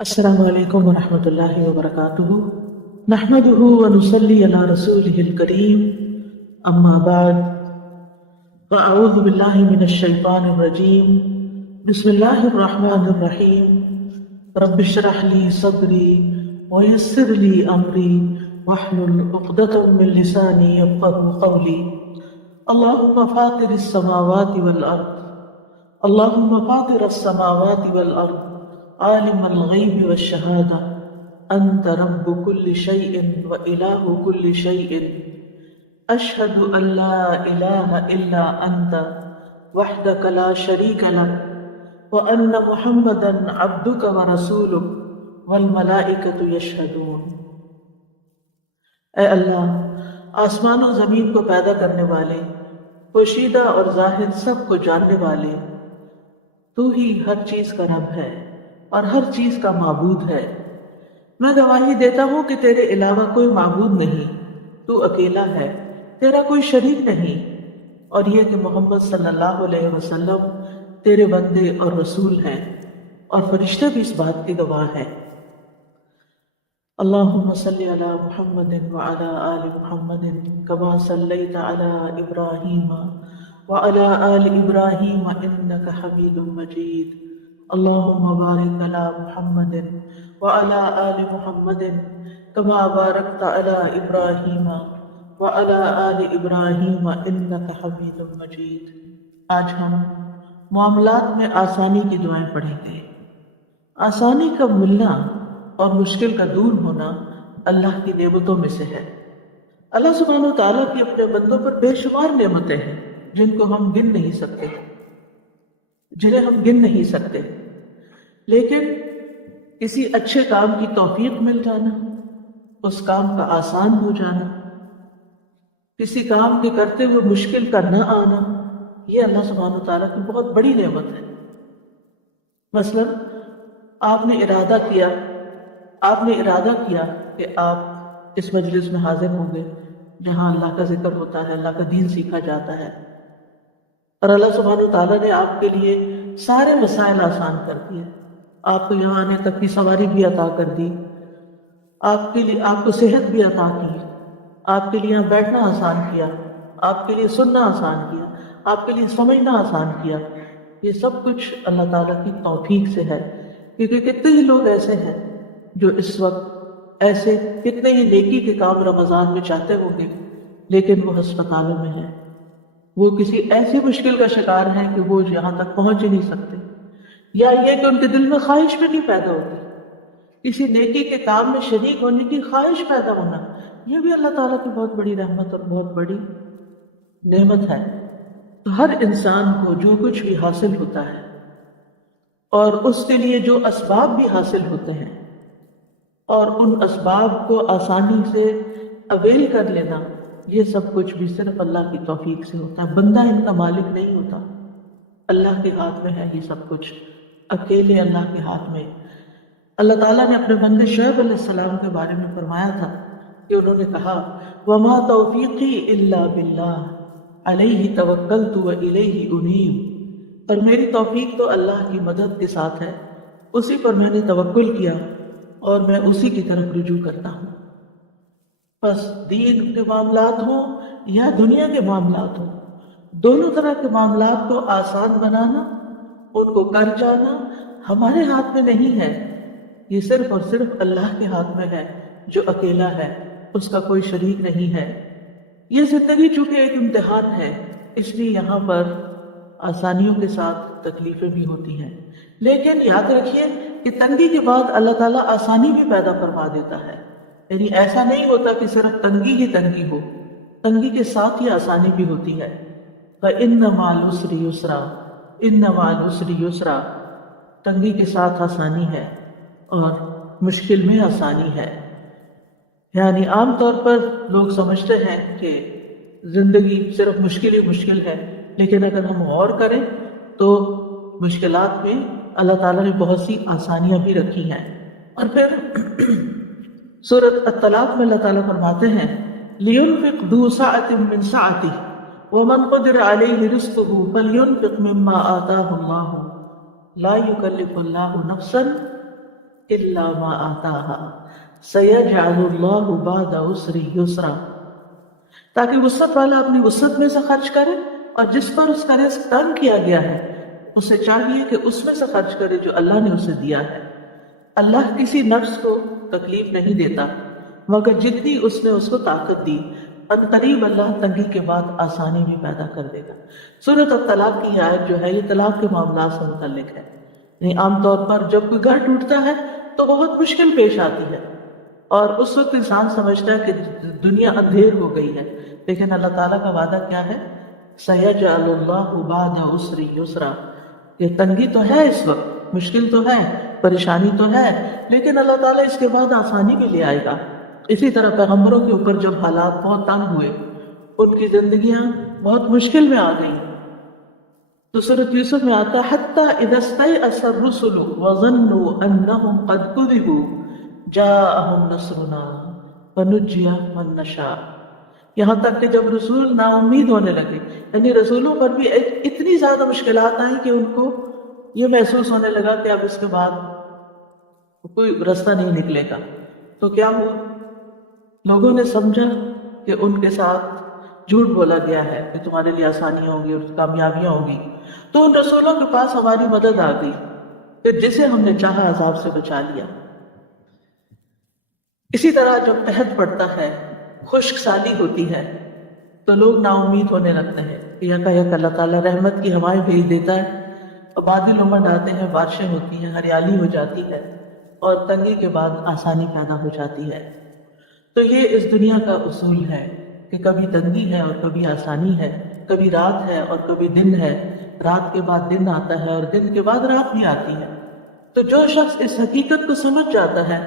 السلام علیکم ورحمۃ اللہ وبرکاتہ نحمده ونصلی علی رسوله الکریم اما بعد فاعوذ باللہ من الشیطان الرجیم بسم اللہ الرحمن الرحیم رب اشرح لی صدری ویسر لی امری واحلل عقدۃ من لسانی یفقهوا قولی اللهم فاطر السماوات والارض اللهم فاطر السماوات والارض عالم الغیب والشہادہ انت رب كل شیء وإلہ كل شیء اشہد ان لا الہ الا انت وحدک لا شریک لک وان محمدا عبدک ورسولک والملائکۃ یشہدون۔ اے اللہ، آسمان و زمین کو پیدا کرنے والے، پوشیدہ اور ظاہر سب کو جاننے والے، تو ہی ہر چیز کا رب ہے اور ہر چیز کا معبود ہے۔ میں گواہی دیتا ہوں کہ تیرے علاوہ کوئی معبود نہیں، تو اکیلا ہے، تیرا کوئی شریک نہیں، اور یہ کہ محمد صلی اللہ علیہ وسلم تیرے بندے اور رسول ہیں، اور فرشتے بھی اس بات کے گواہ ہیں۔ اللہم صلی علی محمد وعلی آل محمد کما صلیت علی ابراہیم وعلی آل ابراہیم انک حمید مجید۔ اللہم بارک علی محمد وعلی آل محمد کما بارکت علی ابراہیم وعلی آل ابراہیم انک حمید مجید۔ آج ہم معاملات میں آسانی کی دعائیں پڑھیں گے۔ آسانی کا ملنا اور مشکل کا دور ہونا اللہ کی نعمتوں میں سے ہے۔ اللہ سبحانہ و تعالیٰ کی اپنے بندوں پر بے شمار نعمتیں ہیں جن کو ہم گن نہیں سکتے، لیکن کسی اچھے کام کی توفیق مل جانا، اس کام کا آسان ہو جانا، کسی کام کے کرتے ہوئے مشکل کا نہ آنا، یہ اللہ سبحانہ و تعالیٰ کی بہت بڑی نعمت ہے۔ مثلا آپ نے ارادہ کیا کہ آپ اس مجلس میں حاضر ہوں گے جہاں اللہ کا ذکر ہوتا ہے، اللہ کا دین سیکھا جاتا ہے، اور اللہ سبحانہ و تعالیٰ نے آپ کے لیے سارے مسائل آسان کر دیے، آپ کو یہاں آنے تک کی سواری بھی عطا کر دی، آپ کو صحت بھی عطا کی، آپ کے لیے یہاں بیٹھنا آسان کیا، آپ کے لیے سننا آسان کیا، آپ کے لیے سمجھنا آسان کیا۔ یہ سب کچھ اللہ تعالیٰ کی توفیق سے ہے، کیونکہ کتنے ہی لوگ ایسے ہیں جو اس وقت ایسے کتنے ہی نیکی کے کام رمضان میں چاہتے ہوں گے، لیکن وہ ہسپتالوں میں ہیں، وہ کسی ایسی مشکل کا شکار ہیں کہ وہ یہاں تک پہنچ ہی نہیں سکتے، یا یہ کہ ان کے دل میں خواہش بھی نہیں پیدا ہوتی، کسی نیکی کے کام میں شریک ہونے کی خواہش پیدا ہونا، یہ بھی اللہ تعالیٰ کی بہت بڑی رحمت اور بہت بڑی نعمت ہے۔ تو ہر انسان کو جو کچھ بھی حاصل ہوتا ہے اور اس کے لیے جو اسباب بھی حاصل ہوتے ہیں، اور ان اسباب کو آسانی سے اویل کر لینا، یہ سب کچھ بھی صرف اللہ کی توفیق سے ہوتا ہے۔ بندہ ان کا مالک نہیں ہوتا، اللہ کے ہاتھ میں ہے یہ سب کچھ، اکیلے اللہ کے ہاتھ میں۔ اللہ تعالیٰ نے اپنے بندے شعیب علیہ السلام کے بارے میں فرمایا تھا کہ انہوں نے کہا وَمَا تَوْفِيقِي إِلَّا بِاللَّهِ عَلَيْهِ تَوَكَّلْتُ وَإِلَيْهِ أُنِيبُ، اور میری توفیق تو اللہ کی مدد کے ساتھ ہے، اسی پر میں نے توکل کیا اور میں اسی کی طرف رجوع کرتا ہوں۔ بس دین کے معاملات ہوں یا دنیا کے معاملات ہوں، دونوں طرح کے معاملات کو آسان بنانا، ان کو کر جانا ہمارے ہاتھ میں نہیں ہے، یہ صرف اور صرف اللہ کے ہاتھ میں ہے جو اکیلا ہے، اس کا کوئی شریک نہیں ہے۔ یہ زندگی چونکہ ایک امتحان ہے، اس لیے یہاں پر آسانیوں کے ساتھ تکلیفیں بھی ہوتی ہیں، لیکن یاد رکھیے کہ تنگی کے بعد اللہ تعالیٰ آسانی بھی پیدا فرما دیتا ہے، یعنی ایسا نہیں ہوتا کہ صرف تنگی ہی تنگی ہو، تنگی کے ساتھ ہی آسانی بھی ہوتی ہے۔ فَإِنَّ مَعَ الْعُسْرِ يُسْرًا، إِنَّ مَعَ الْعُسْرِ يُسْرًا، تنگی کے ساتھ آسانی ہے اور مشکل میں آسانی ہے۔ یعنی عام طور پر لوگ سمجھتے ہیں کہ زندگی صرف مشکل ہی مشکل ہے، لیکن اگر ہم غور کریں تو مشکلات میں اللہ تعالیٰ نے بہت سی آسانیاں بھی رکھی ہیں۔ اور پھر سورۃ الطلاق میں اللہ تعالیٰ فرماتے ہیں لِيُنْفِقْ ذُو سَعَةٍ مِّن سَعَتِهِ وَمَنْ قُدِرَ عَلَيْهِ رِزْقُهُ فَلْيُنْفِقْ مِمَّا آتَاهُ اللَّهُ لَا يُكَلِّفُ اللَّهُ نَفْسًا إلا ما آتاها سيجعل الله بعد عسر يسرا، تاکہ وسعت والا اپنی وسعت میں سے خرچ کرے، اور جس پر اس کا رزق تنگ کیا گیا ہے اسے چاہیے کہ اس میں سے خرچ کرے جو اللہ نے اسے دیا ہے۔ اللہ کسی نفس کو تکلیف نہیں دیتا مگر جتنی اس نے اس کو طاقت دی، ان قریب اللہ تنگی کے بعد آسانی بھی پیدا کر دے گا۔ سورۃ الطلاق کی آیت جو ہے یہ طلاق کے معاملات سے متعلق ہے۔ یعنی عام طور پر جب کوئی گھر ٹوٹتا ہے تو بہت مشکل پیش آتی ہے، اور اس وقت انسان سمجھتا ہے کہ دنیا اندھیر ہو گئی ہے، لیکن اللہ تعالیٰ کا وعدہ کیا ہے؟ سَيَجْعَلُ اللَّهُ بَعْدَ عُسْرٍ يُسْرًا، یہ تنگی تو ہے، اس وقت مشکل تو ہے، پریشانی تو ہے، لیکن اللہ تعالیٰ اس کے بعد آسانی بھی لے آئے گا۔ اسی طرح پیغمبروں کے اوپر جب حالات بہت تنگ ہوئے، ان کی زندگیاں بہت مشکل میں آ گئیں، تو سورۃ یوسف میں آتا حتی اذا استیأس الرسل وظنوا انہم قد کذبوا جاءہم نصرنا فنجی من نشاء، یہاں تک کہ جب رسول نا امید ہونے لگے، یعنی رسولوں پر بھی اتنی زیادہ مشکلات آئیں کہ ان کو یہ محسوس ہونے لگا کہ اب اس کے بعد کوئی راستہ نہیں نکلے گا، تو کیا ہوا؟ لوگوں نے سمجھا کہ ان کے ساتھ جھوٹ بولا گیا ہے کہ تمہارے لیے آسانیاں ہوں گی اور کامیابیاں ہوں گی، تو ان رسولوں کے پاس ہماری مدد آ گئی، پھر جسے ہم نے چاہا عذاب سے بچا لیا۔ اسی طرح جب قحط پڑتا ہے، خشک سالی ہوتی ہے، تو لوگ نا امید ہونے لگتے ہیں، یک اللہ تعالیٰ رحمت کی ہوائیں بھیج دیتا ہے، اور بادل امڑ آتے ہیں، بارشیں ہوتی ہیں، ہریالی ہو جاتی ہے، اور تنگی کے بعد آسانی پیدا ہو جاتی ہے۔ تو یہ اس دنیا کا اصول ہے کہ کبھی تنگی ہے اور کبھی آسانی ہے، کبھی رات ہے اور کبھی دن ہے، رات کے بعد دن آتا ہے اور دن کے بعد رات بھی آتی ہے۔ تو جو شخص اس حقیقت کو سمجھ جاتا ہے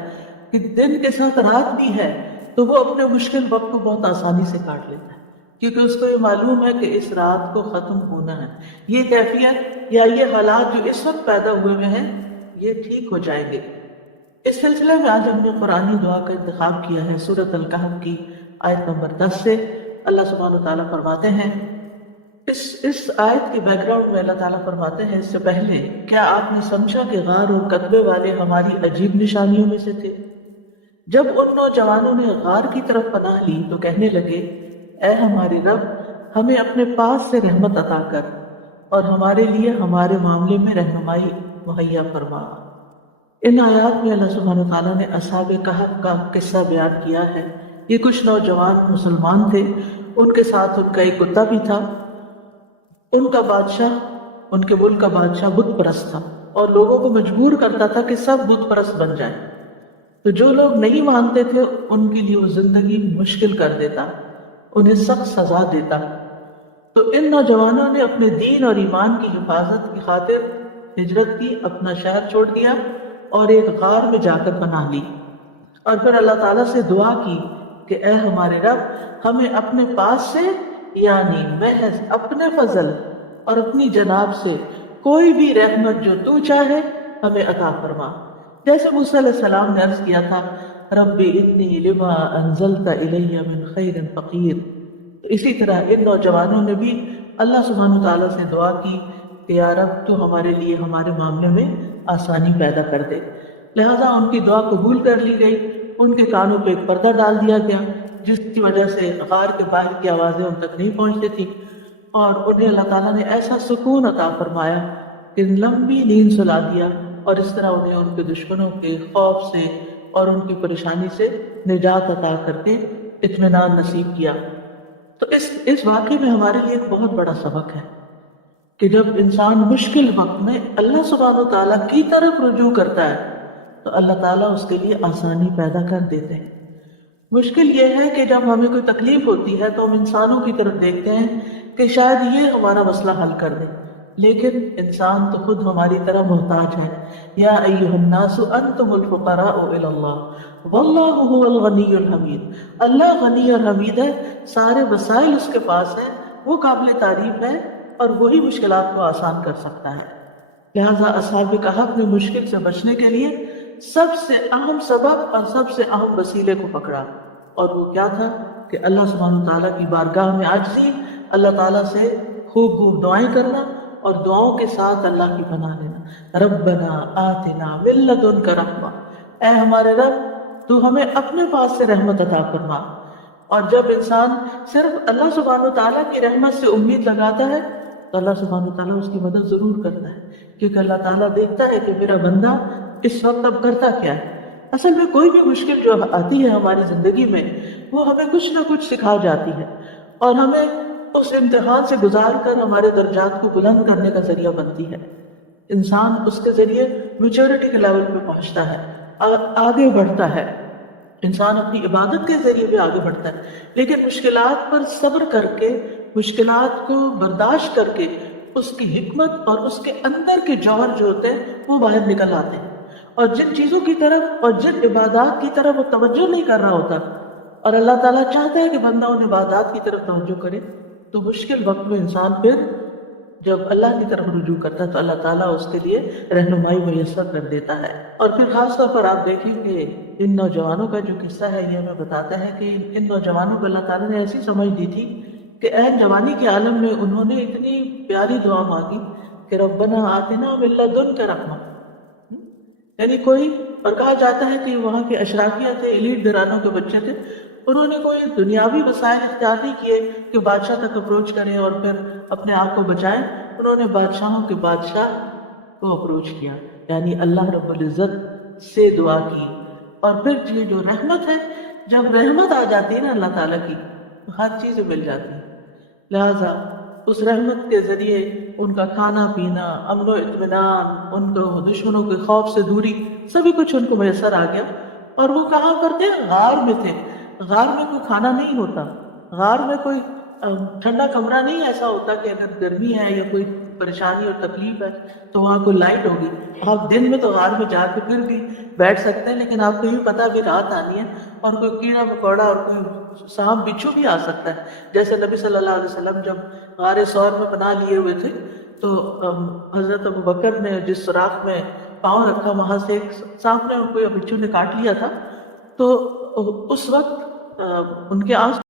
کہ دن کے ساتھ رات بھی ہے، تو وہ اپنے مشکل وقت کو بہت آسانی سے کاٹ لیتا ہے، کیونکہ اس کو یہ معلوم ہے کہ اس رات کو ختم ہونا ہے، یہ کیفیت یا یہ حالات جو اس وقت پیدا ہوئے ہوئے ہیں یہ ٹھیک ہو جائیں گے۔ اس سلسلے میں آج ہم نے قرآنی دعا کا انتخاب کیا ہے سورۃ الکہف کی آیت نمبر 10 سے۔ اللہ سبحانہ وتعالیٰ فرماتے ہیں، اس آیت کے بیک گراؤنڈ میں اللہ تعالیٰ فرماتے ہیں، اس سے پہلے کیا آپ نے سمجھا کہ غار اور قطبے والے ہماری عجیب نشانیوں میں سے تھے؟ جب ان نوجوانوں نے غار کی طرف پناہ لی تو کہنے لگے، اے ہمارے رب، ہمیں اپنے پاس سے رحمت عطا کر اور ہمارے لیے ہمارے معاملے میں رہنمائی مہیا فرما۔ ان آیات میں اللہ سبحانہ وتعالیٰ نے اصحاب کہف کا قصہ بیان کیا ہے۔ یہ کچھ نوجوان مسلمان تھے، ان کے ساتھ ان کا ایک کتا بھی تھا۔ ان کا بادشاہ، ان کے ملک کا بادشاہ بت پرست تھا اور لوگوں کو مجبور کرتا تھا کہ سب بت پرست بن جائیں، تو جو لوگ نہیں مانتے تھے ان کے لیے وہ زندگی مشکل کر دیتا، انہیں سخت سزا دیتا۔ تو ان نوجوانوں نے اپنے دین اور ایمان کی حفاظت کی خاطر ہجرت کی، اپنا شہر چھوڑ دیا اور ایک غار میں جا کر پناہ لی، اور پھر اللہ تعالیٰ سے دعا کی کہ اے ہمارے رب، ہمیں اپنے پاس سے یعنی محض اپنے فضل اور اپنی جناب سے کوئی بھی رحمت جو تو چاہے ہمیں عطا فرما۔ جیسے موسیٰ علیہ السلام نے عرض کیا تھا، رب انی لما انزلت الی من خیر فقیر، اسی طرح ان نوجوانوں نے بھی اللہ سبحانہ وتعالیٰ سے دعا کی کہ یا رب تو ہمارے لیے ہمارے معاملے میں آسانی پیدا کر دے۔ لہذا ان کی دعا قبول کر لی گئی، ان کے کانوں پہ ایک پردہ ڈال دیا گیا جس کی وجہ سے غار کے باہر کی آوازیں ان تک نہیں پہنچتی تھی، اور انہیں اللہ تعالیٰ نے ایسا سکون عطا فرمایا کہ لمبی نیند سلا دیا، اور اس طرح انہیں ان کے دشمنوں کے خوف سے اور ان کی پریشانی سے نجات عطا کر کے اطمینان نصیب کیا۔ تو اس واقعے میں ہمارے لیے ایک بہت بڑا سبق ہے کہ جب انسان مشکل وقت میں اللہ سبحانہ و تعالیٰ کی طرف رجوع کرتا ہے تو اللہ تعالیٰ اس کے لیے آسانی پیدا کر دیتے ہیں۔ مشکل یہ ہے کہ جب ہمیں کوئی تکلیف ہوتی ہے تو ہم انسانوں کی طرف دیکھتے ہیں کہ شاید یہ ہمارا مسئلہ حل کر دے، لیکن انسان تو خود ہماری طرح محتاج ہے۔ یا ایھا الناس انتم الفقراء الی اللہ واللہ هو الغنی الحمید، اللہ غنی اور حمید ہے، سارے وسائل اس کے پاس ہیں، وہ قابل تعریف ہے اور وہی مشکلات کو آسان کر سکتا ہے۔ لہٰذا اصحاب کہف نے مشکل سے بچنے کے لیے سب سے اہم سبب اور سب سے اہم وسیلے کو پکڑا، اور وہ کیا تھا کہ اللہ سبحانہ تعالیٰ کی بارگاہ میں عاجزی، اللہ تعالیٰ سے خوب خوب دعائیں کرنا اور دعاؤں کے ساتھ اللہ کی پناہ لینا۔ ربنا آتنا من لدنک رحمہ، اے ہمارے رب تو ہمیں اپنے پاس سے رحمت عطا فرما. اور جب انسان صرف اللہ سبحانہ تعالیٰ کی رحمت سے امید لگاتا ہے تو اللہ سبحانہ تعالیٰ اس کی مدد ضرور کرتا ہے، کیونکہ اللہ تعالیٰ دیکھتا ہے کہ میرا بندہ اس وقت اب کرتا کیا ہے. اصل میں کوئی بھی مشکل جو آتی ہے ہماری زندگی میں وہ ہمیں کچھ نہ کچھ سکھا جاتی ہے اور ہمیں اس امتحان سے گزار کر ہمارے درجات کو بلند کرنے کا ذریعہ بنتی ہے. انسان اس کے ذریعے میچورٹی کے لیول پہ پہنچتا ہے، آگے بڑھتا ہے. انسان اپنی عبادت کے ذریعے بھی آگے بڑھتا ہے، لیکن مشکلات پر صبر کر کے، مشکلات کو برداشت کر کے اس کی حکمت اور اس کے اندر کے جوہر جو ہوتے ہیں وہ باہر نکل آتے ہیں. اور جن چیزوں کی طرف اور جن عبادات کی طرف وہ توجہ نہیں کر رہا ہوتا اور اللہ تعالیٰ چاہتا ہے کہ بندہ ان عبادات کی طرف توجہ کرے، تو مشکل وقت میں انسان پھر جب اللہ کی طرف رجوع کرتا ہے تو اللہ تعالیٰ اس کے لیے رہنمائی میسر کر دیتا ہے. اور پھر خاص طور پر آپ دیکھیں کہ ان نوجوانوں کا جو قصہ ہے یہ ہمیں بتاتا ہے کہ ان نوجوانوں کو اللہ تعالیٰ نے ایسی سمجھ دی تھی کہ عین جوانی کے عالم میں انہوں نے اتنی پیاری دعا مانگی کہ ربنا آتنا من لدنک رحمہ، یعنی کوئی، اور کہا جاتا ہے کہ وہاں کے اشرافیہ تھے، ایلیٹ گھرانوں کے بچے تھے، انہوں نے کوئی دنیاوی وسائل اختیار نہیں کیے کہ بادشاہ تک اپروچ کریں اور پھر اپنے آپ کو بچائیں. انہوں نے بادشاہوں کے بادشاہ کو اپروچ کیا، یعنی اللہ رب العزت سے دعا کی. اور پھر یہ جو رحمت ہے، جب رحمت آ جاتی ہے نا اللہ تعالیٰ کی تو ہر چیز مل جاتی ہے. لہٰذا اس رحمت کے ذریعے ان کا کھانا پینا، امن و اطمینان، ان کو دشمنوں کے خوف سے دوری، سبھی کچھ ان کو میسر آ گیا. اور وہ کہاں پر تھے؟ غار میں تھے. غار میں کوئی کھانا نہیں ہوتا، غار میں کوئی ٹھنڈا کمرہ نہیں ایسا ہوتا کہ اگر گرمی ہے یا کوئی پریشانی اور تکلیف ہے تو وہاں کوئی لائٹ ہوگی. آپ دن میں تو غار میں جا کے پھر بھی بیٹھ سکتے ہیں، لیکن آپ کو یہ پتا بھی رات آنی ہے اور کوئی کیڑا مکوڑا اور کوئی سانپ بچھو بھی آ سکتا ہے. جیسے نبی صلی اللہ علیہ وسلم جب غار ثور میں پناہ لیے ہوئے تھے تو حضرت ابوبکر نے جس سوراخ میں پاؤں رکھا وہاں سے ایک سانپ نے کوئی بچھو نے کاٹ لیا تھا. تو اس وقت ان کے آس